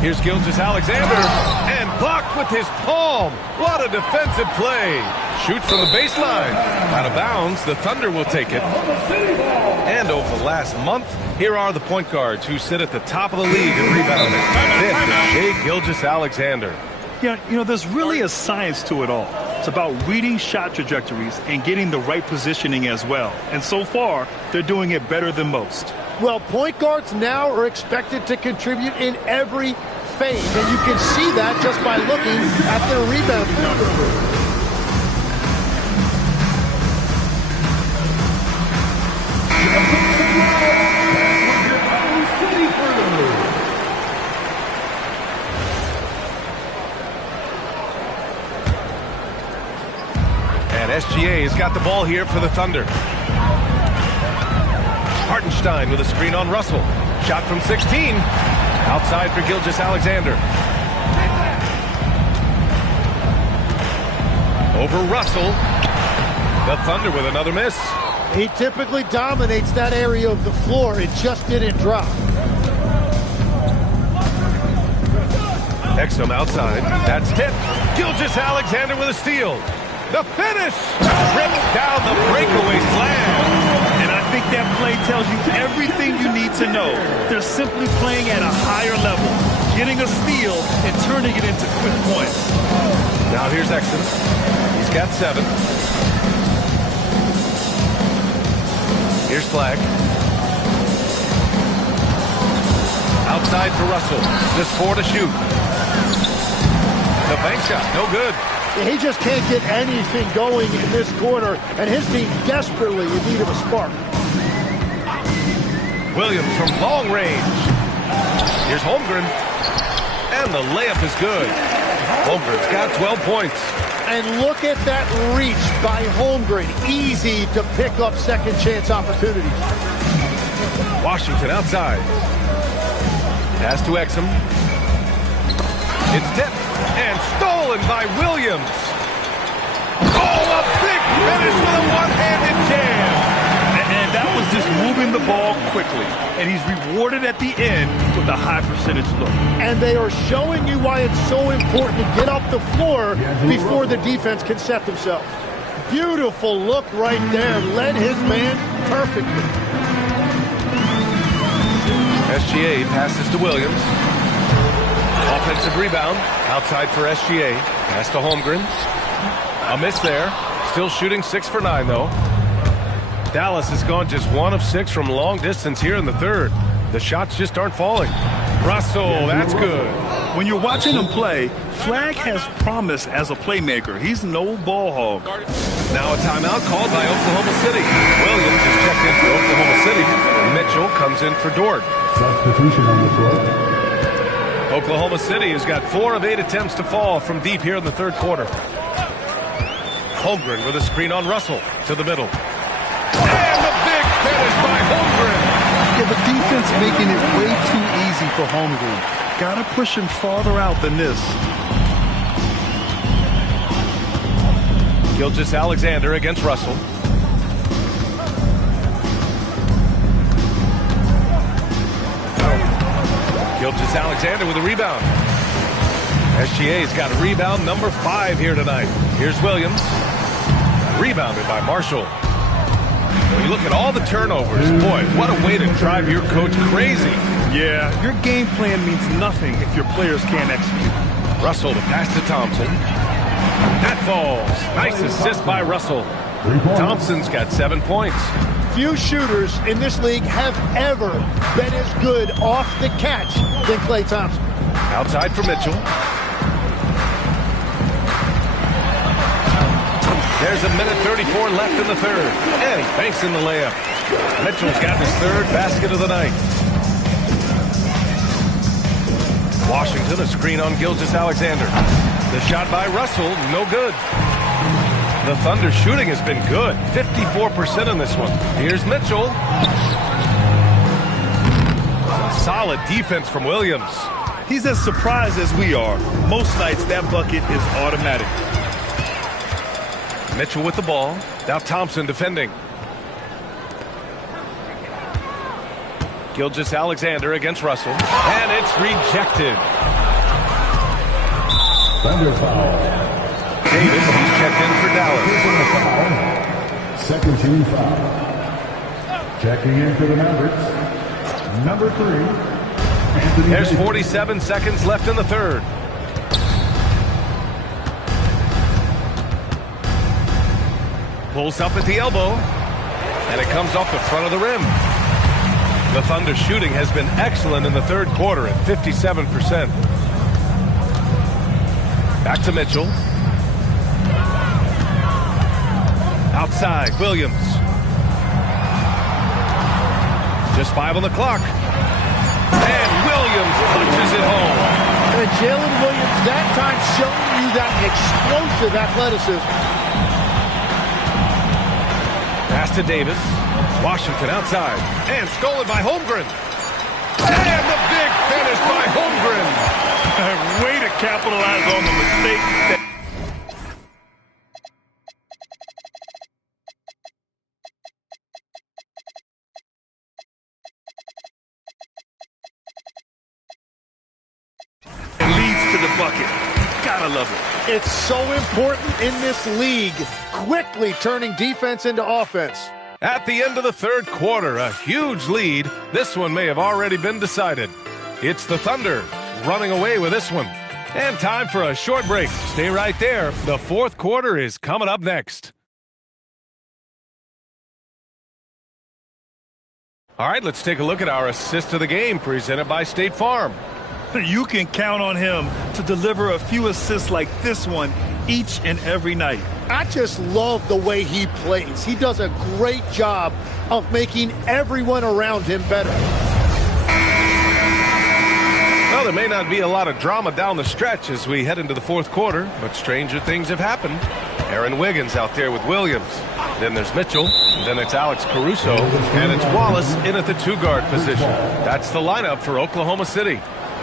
Here's Gilgeous-Alexander. And blocked with his palm. What a defensive play. Shoots from the baseline. Out of bounds, the Thunder will take it. And over the last month, here are the point guards who sit at the top of the league in rebounding. This is Shai Gilgeous-Alexander. Yeah, you know, there's really a science to it all. It's about reading shot trajectories and getting the right positioning as well. And so far, they're doing it better than most. Well, point guards now are expected to contribute in every phase, and you can see that just by looking at their rebounding numbers. And SGA has got the ball here for the Thunder. Hartenstein with a screen on Russell. Shot from 16. Outside for Gilgeous-Alexander. Over Russell. The Thunder with another miss. He typically dominates that area of the floor. It just didn't drop. Exum outside. That's tipped. Gilgeous-Alexander with a steal. The finish. Rips down the breakaway slam. And I think that play tells you everything you need to know. They're simply playing at a higher level, getting a steal and turning it into quick points. Now here's Exum. He's got 7. Here's Flag. Outside for Russell. Just 4 to shoot. The bank shot, no good. He just can't get anything going in this quarter, and his team desperately in need of a spark. Williams from long range. Here's Holmgren. And the layup is good. Holmgren's got 12 points. And look at that reach by Holmgren. Easy to pick up second chance opportunities. Washington outside. Pass to Exum. It's tipped and stolen by Williams. Oh, a big finish with a one-handed jam. And that was just moving the ball quickly. And he's rewarded at the end with a high percentage look. And they are showing you why it's so important to get up the floor before the defense can set themselves. Beautiful look right there. Led his man perfectly. SGA passes to Williams. Offensive rebound. Outside for SGA. Pass to Holmgren. A miss there. Still shooting 6 for 9, though. Dallas has gone just 1 of 6 from long distance here in the third. The shots just aren't falling. Russell, that's good. When you're watching him play, Flag has promise as a playmaker. He's no ball hog. Now a timeout called by Oklahoma City. Williams is checked in for Oklahoma City. Mitchell comes in for Dort. Substitution on the floor. Oklahoma City has got 4 of 8 attempts to fall from deep here in the third quarter. Holmgren with a screen on Russell to the middle. And the big finish by Holmgren. Yeah, the defense making it way too easy for Holmgren. Gotta push him farther out than this. Gilgeous-Alexander against Russell. Gilgeous-Alexander with a rebound. SGA's got rebound number 5 here tonight. Here's Williams. Rebounded by Marshall. When you look at all the turnovers, boy, what a way to drive your coach crazy. Yeah, your game plan means nothing if your players can't execute. Russell to pass to Thompson. That falls. Nice assist by Russell. Thompson's got 7 points. Few shooters in this league have ever been as good off the catch than Klay Thompson. Outside for Mitchell. There's a minute 34 left in the third. And he banks in the layup. Mitchell's got his 3rd basket of the night. Washington, a screen on Gilgeous-Alexander. The shot by Russell, no good. The Thunder shooting has been good. 54% in this one. Here's Mitchell. Some solid defense from Williams. He's as surprised as we are. Most nights, that bucket is automatic. Mitchell with the ball. Now Thompson defending. Gilgeous-Alexander against Russell. And it's rejected. Thunder foul. Davis, he's checked in for Dallas. Second team foul. Checking in for the Mavericks. Number 3. Anthony There's Davis. 47 seconds left in the third. Pulls up at the elbow. And it comes off the front of the rim. The Thunder shooting has been excellent in the third quarter at 57%. Back to Mitchell. Outside, Williams. Just 5 on the clock. And Williams punches it home. And Jalen Williams that time showing you that explosive athleticism. Pass to Davis. Washington outside. And stolen by Holmgren. And the big finish by Holmgren. Way to capitalize on the mistake. love it. It's so important in this league, quickly turning defense into offense. At the end of the third quarter, a huge lead. This one may have already been decided. It's the Thunder running away with this one. And time for a short break. Stay right there. The fourth quarter is coming up next. All right, let's take a look at our assist of the game presented by State Farm. You can count on him to deliver a few assists like this one each and every night. I just love the way he plays. He does a great job of making everyone around him better. Well, there may not be a lot of drama down the stretch as we head into the fourth quarter, but stranger things have happened. Aaron Wiggins out there with Williams. Then there's Mitchell. Then it's Alex Caruso. And it's Wallace in at the two-guard position. That's the lineup for Oklahoma City.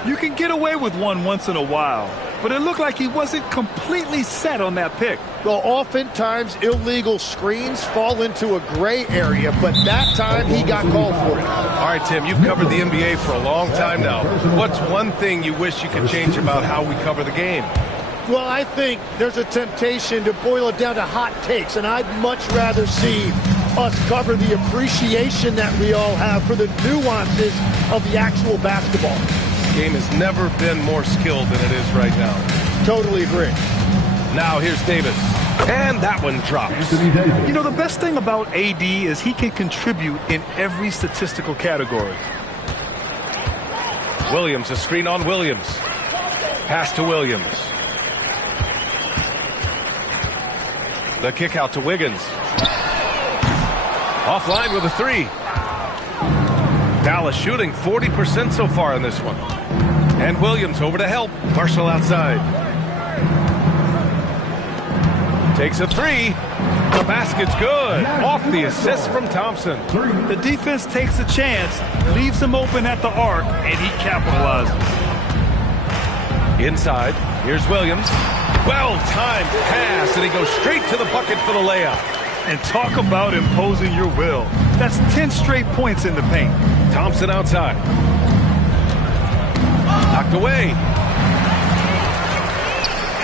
You can get away with one once in a while, but it looked like he wasn't completely set on that pick. Well, oftentimes illegal screens fall into a gray area, but that time he got called for it. All right, Tim, you've covered the NBA for a long time now. What's one thing you wish you could change about how we cover the game? Well, I think there's a temptation to boil it down to hot takes, and I'd much rather see us cover the appreciation that we all have for the nuances of the actual basketball. The game has never been more skilled than it is right now. Totally agree. Now here's Davis. And that one drops. You know, the best thing about AD is he can contribute in every statistical category. Williams, a screen on Williams. Pass to Williams. The kick out to Wiggins. Offline with a three. Dallas shooting 40% so far in this one. And Williams over to help. Marshall outside. Takes a three. The basket's good. Off the assist from Thompson. The defense takes a chance, leaves him open at the arc, and he capitalizes. Inside. Here's Williams. Well-timed pass, and he goes straight to the bucket for the layup. And talk about imposing your will. That's 10 straight points in the paint. Thompson outside. Knocked away.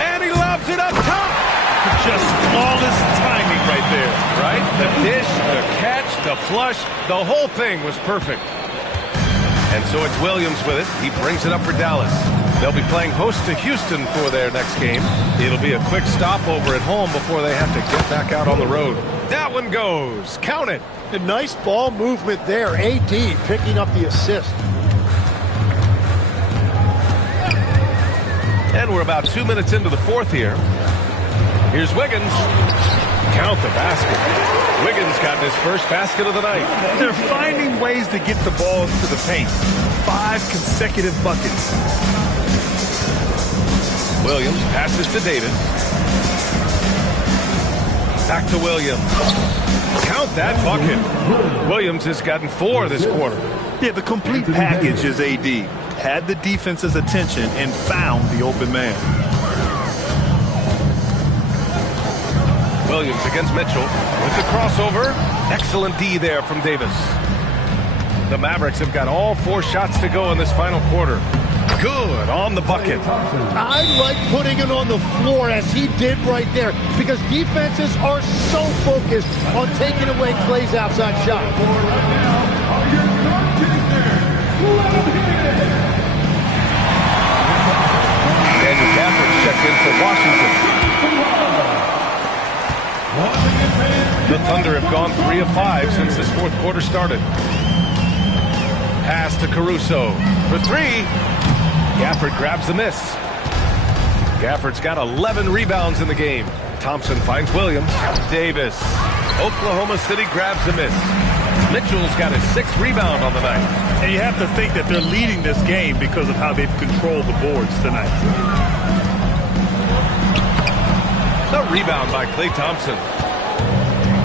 And he lobs it up top. Just flawless timing right there. Right? The dish, the catch, the flush, the whole thing was perfect. And so it's Williams with it. He brings it up for Dallas. They'll be playing host to Houston for their next game. It'll be a quick stopover at home before they have to get back out on the road. That one goes. Count it. A nice ball movement there. AD picking up the assist. And we're about 2 minutes into the fourth here. Here's Wiggins. Count the basket. Wiggins got his first basket of the night. They're finding ways to get the ball into the paint. 5 consecutive buckets. Williams passes to Davis. Back to Williams. Count that bucket. Williams has gotten 4 this quarter. Yeah, the complete package is AD. Had the defense's attention and found the open man. Williams against Mitchell with the crossover. Excellent D there from Davis. The Mavericks have got all 4 shots to go in this final quarter. Good on the bucket. I like putting it on the floor as he did right there because defenses are so focused on taking away Clay's outside shot. Daniel Gafford checked in for Washington. The Thunder have gone 3 of 5 since this fourth quarter started. Pass to Caruso for 3. Gafford grabs the miss. Gafford's got 11 rebounds in the game. Thompson finds Williams. Davis. Oklahoma City grabs the miss. Mitchell's got his 6th rebound on the night. And you have to think that they're leading this game because of how they've controlled the boards tonight. The rebound by Klay Thompson.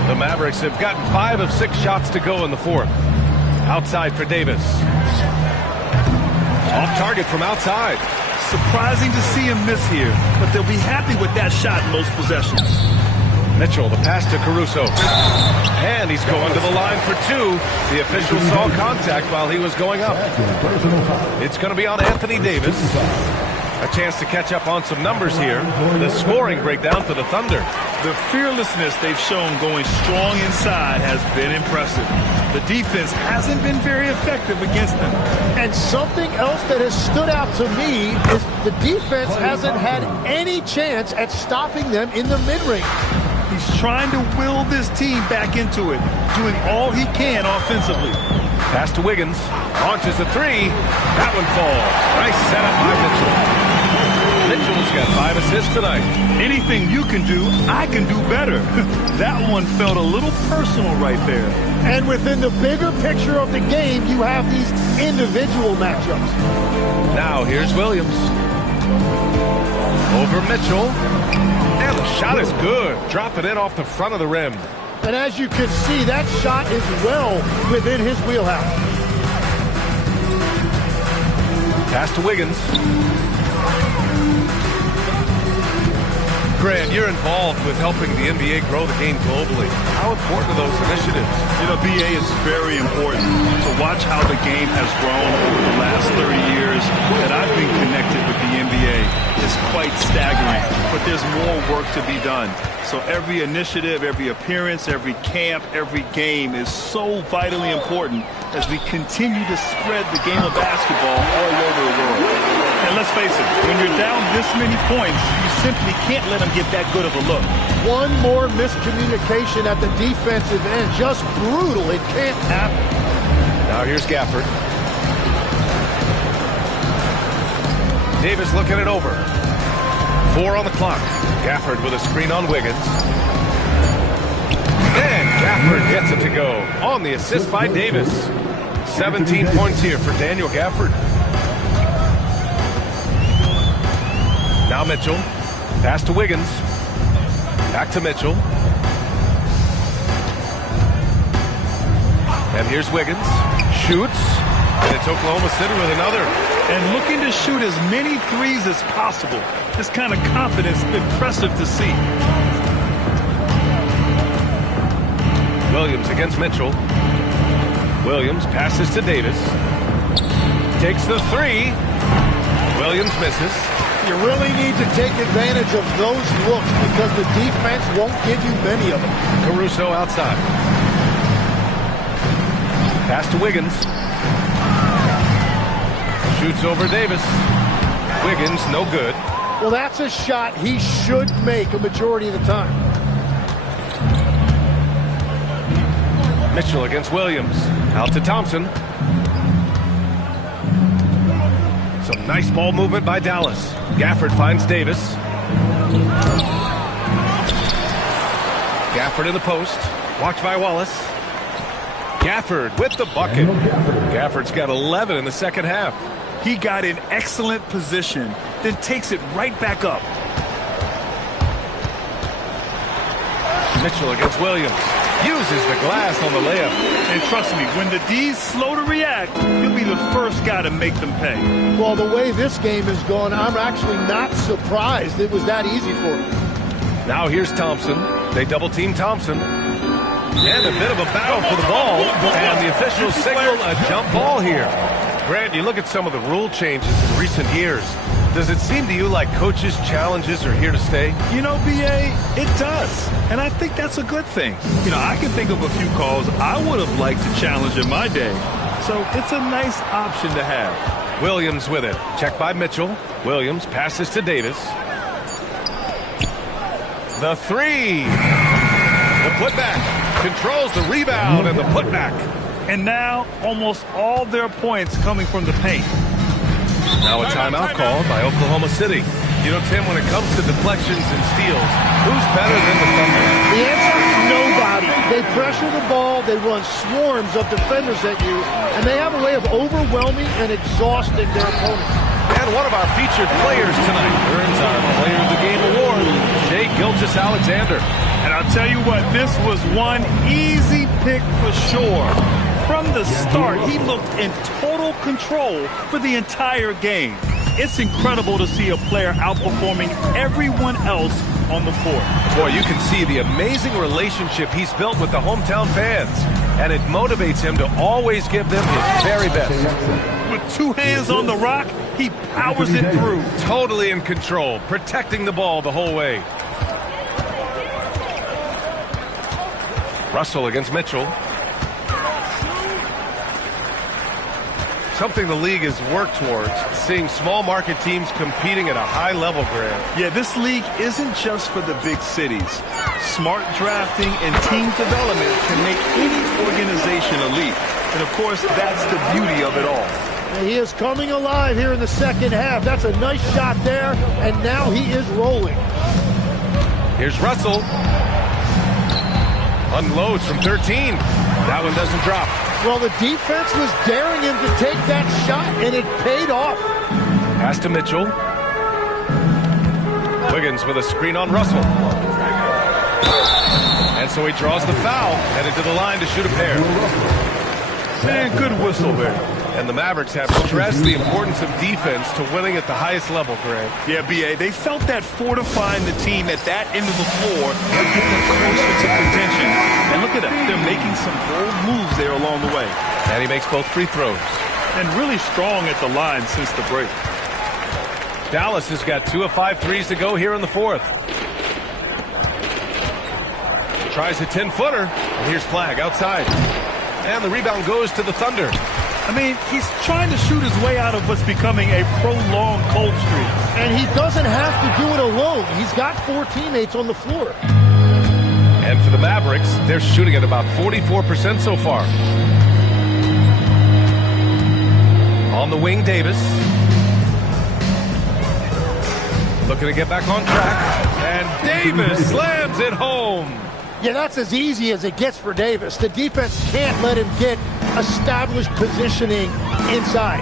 The Mavericks have gotten 5 of 6 shots to go in the fourth. Outside for Davis. Off target from outside. Surprising to see him miss here, but they'll be happy with that shot in most possessions. Mitchell, the pass to Caruso. And he's going to the line for 2. The official saw contact while he was going up. It's going to be on Anthony Davis. A chance to catch up on some numbers here. The scoring breakdown for the Thunder. The fearlessness they've shown going strong inside has been impressive. The defense hasn't been very effective against them. And something else that has stood out to me is the defense hasn't had any chance at stopping them in the mid-range. He's trying to will this team back into it, doing all he can offensively. Pass to Wiggins. Launches a three. That one falls. Nice setup by Mitchell. Mitchell's got 5 assists tonight. Anything you can do, I can do better. That one felt a little personal right there. And within the bigger picture of the game, you have these individual matchups. Now here's Williams. Over Mitchell. And the shot is good. Drop it in off the front of the rim. And as you can see, that shot is well within his wheelhouse. Pass to Wiggins. Grant, you're involved with helping the NBA grow the game globally. How important are those initiatives? You know, BA is very important. To watch how the game has grown over the last 30 years that I've been connected with the NBA is quite staggering. But there's more work to be done. So every initiative, every appearance, every camp, every game is so vitally important as we continue to spread the game of basketball all over the world. And let's face it, when you're down this many points, you simply can't let them get that good of a look. One more miscommunication at the defensive end. Just brutal. It can't happen. Now here's Gafford. Davis looking it over. 4 on the clock. Gafford with a screen on Wiggins. And Gafford gets it to go on the assist by Davis. 17 points here for Daniel Gafford. Now Mitchell. Pass to Wiggins. Back to Mitchell. And here's Wiggins. Shoots. And it's Oklahoma City with another. And looking to shoot as many threes as possible. This kind of confidence is impressive to see. Williams against Mitchell. Williams passes to Davis. Takes the three. Williams misses. You really need to take advantage of those looks because the defense won't give you many of them. Caruso outside. Pass to Wiggins. Shoots over Davis. Wiggins, no good. Well, that's a shot he should make a majority of the time. Mitchell against Williams. Out to Thompson. Some nice ball movement by Dallas. Gafford finds Davis. Gafford in the post. Watched by Wallace. Gafford with the bucket. Gafford's got 11 in the second half. He got in excellent position, then takes it right back up. Mitchell against Williams. Uses the glass on the layup. And trust me, when the D's slow to react, he'll be the first guy to make them pay. Well, the way this game has gone, I'm actually not surprised it was that easy for him. Now here's Thompson. They double-team Thompson. And a bit of a battle for the ball. And the officials signal a jump ball here. Grant, you look at some of the rule changes in recent years. Does it seem to you like coaches' challenges are here to stay? You know, BA, it does. And I think that's a good thing. You know, I can think of a few calls I would have liked to challenge in my day. So it's a nice option to have. Williams with it. Checked by Mitchell. Williams passes to Davis. The three. The putback. Controls the rebound and the putback. And now almost all their points coming from the paint. Now a timeout called by Oklahoma City. You know, Tim, when it comes to deflections and steals, who's better than the Thunder? The answer is nobody. They pressure the ball, they run swarms of defenders at you, and they have a way of overwhelming and exhausting their opponents. And one of our featured players tonight earns our Player of the Game award, Shai Gilgeous-Alexander. And I'll tell you what, this was one easy pick for sure. From the start, he looked in total control for the entire game. It's incredible to see a player outperforming everyone else on the court. Boy, you can see the amazing relationship he's built with the hometown fans. And it motivates him to always give them his very best. With two hands on the rock He powers it through. Totally in control, protecting the ball the whole way. Russell against Mitchell. Something the league has worked towards, seeing small market teams competing at a high level, Grant. Yeah, this league isn't just for the big cities. Smart drafting and team development can make any organization elite. And of course, that's the beauty of it all. He is coming alive here in the second half. That's a nice shot there, and now he is rolling. Here's Russell. Unloads from 13. That one doesn't drop. Well, the defense was daring him to take that shot, and it paid off. Pass to Mitchell. Wiggins with a screen on Russell. And so he draws the foul, headed to the line to shoot a pair. Man, good whistle there. And the Mavericks have stressed the importance of defense to winning at the highest level, Grant. Yeah, B.A., they felt that fortifying the team at that end of the floor would get them closer to contention. And look at them. They're making some bold moves there along the way. And he makes both free throws. And really strong at the line since the break. Dallas has got 2 of 5 threes to go here in the fourth. Tries a 10-footer. And here's Flag outside. And the rebound goes to the Thunder. I mean, he's trying to shoot his way out of what's becoming a prolonged cold streak. And he doesn't have to do it alone. He's got 4 teammates on the floor. And for the Mavericks, they're shooting at about 44% so far. On the wing, Davis. Looking to get back on track. And Davis slams it home. Yeah, that's as easy as it gets for Davis. The defense can't let him get established positioning inside.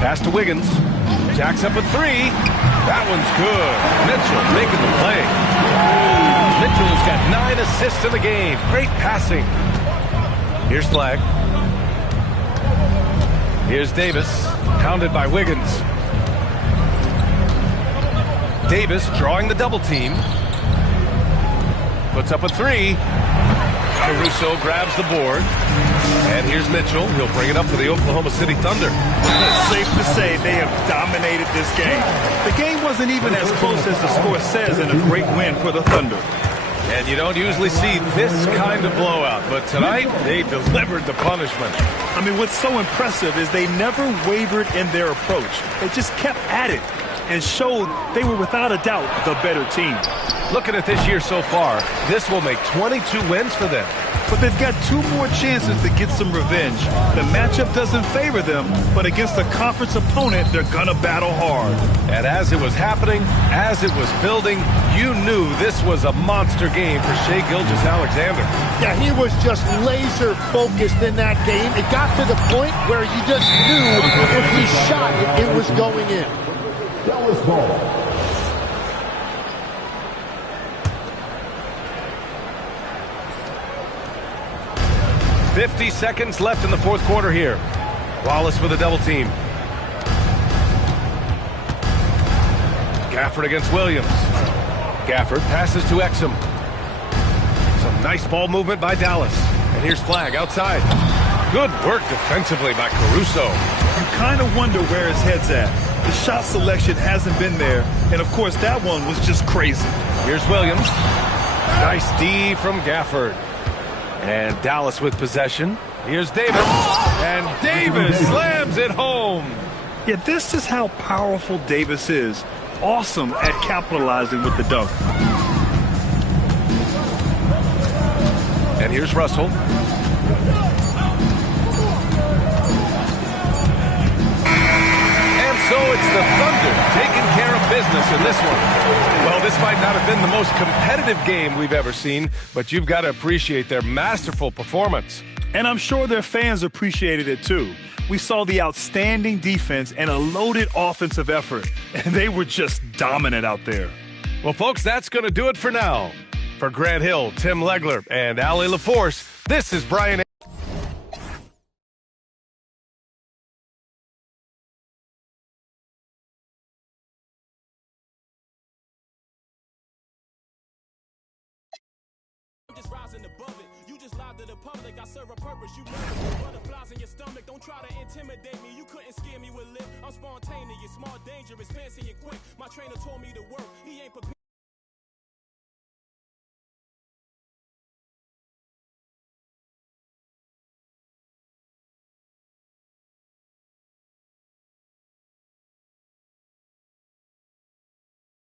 Pass to Wiggins. Jacks up a 3. That one's good. Mitchell making the play. Mitchell has got 9 assists in the game. Great passing. Here's Flag. Here's Davis. Pounded by Wiggins. Davis drawing the double team. Puts up a 3. Caruso grabs the board. And here's Mitchell. He'll bring it up for the Oklahoma City Thunder. It's safe to say they have dominated this game. The game wasn't even as close as the score says, and a great win for the Thunder. And you don't usually see this kind of blowout, but tonight they delivered the punishment. I mean, what's so impressive is they never wavered in their approach. They just kept at it and showed they were without a doubt the better team. Looking at this year so far, this will make 22 wins for them. But they've got 2 more chances to get some revenge. The matchup doesn't favor them, but against a conference opponent, they're gonna battle hard. And as it was happening, as it was building, you knew this was a monster game for Shai Gilgeous-Alexander. Yeah, he was just laser focused in that game. It got to the point where you just knew if he shot it, it was going in. Dallas ball. 50 seconds left in the fourth quarter here. Wallace with a double team. Gafford against Williams. Gafford passes to Exum. Some nice ball movement by Dallas. And here's Flag outside. Good work defensively by Caruso. You kind of wonder where his head's at. The shot selection hasn't been there. And, of course, that one was just crazy. Here's Williams. Nice D from Gafford. And Dallas with possession. Here's Davis. And Davis slams it home. Yeah, this is how powerful Davis is. Awesome at capitalizing with the dunk. And here's Russell. And so it's the Thunder taking care of business in this one. Well, this might not have been the most competitive game we've ever seen, but you've got to appreciate their masterful performance. And I'm sure their fans appreciated it too. We saw the outstanding defense and a loaded offensive effort, and they were just dominant out there. Well, folks, that's going to do it for now. For Grant Hill, Tim Legler, and Allie LaForce, this is Brian. Above it. You just lied to the public. I serve a purpose. You know the butterflies in your stomach. Don't try to intimidate. intimidate me, you couldn't scare me with lip. I'm spontaneous, smart, dangerous, fancy and quick. My trainer told me to work, he ain't prepared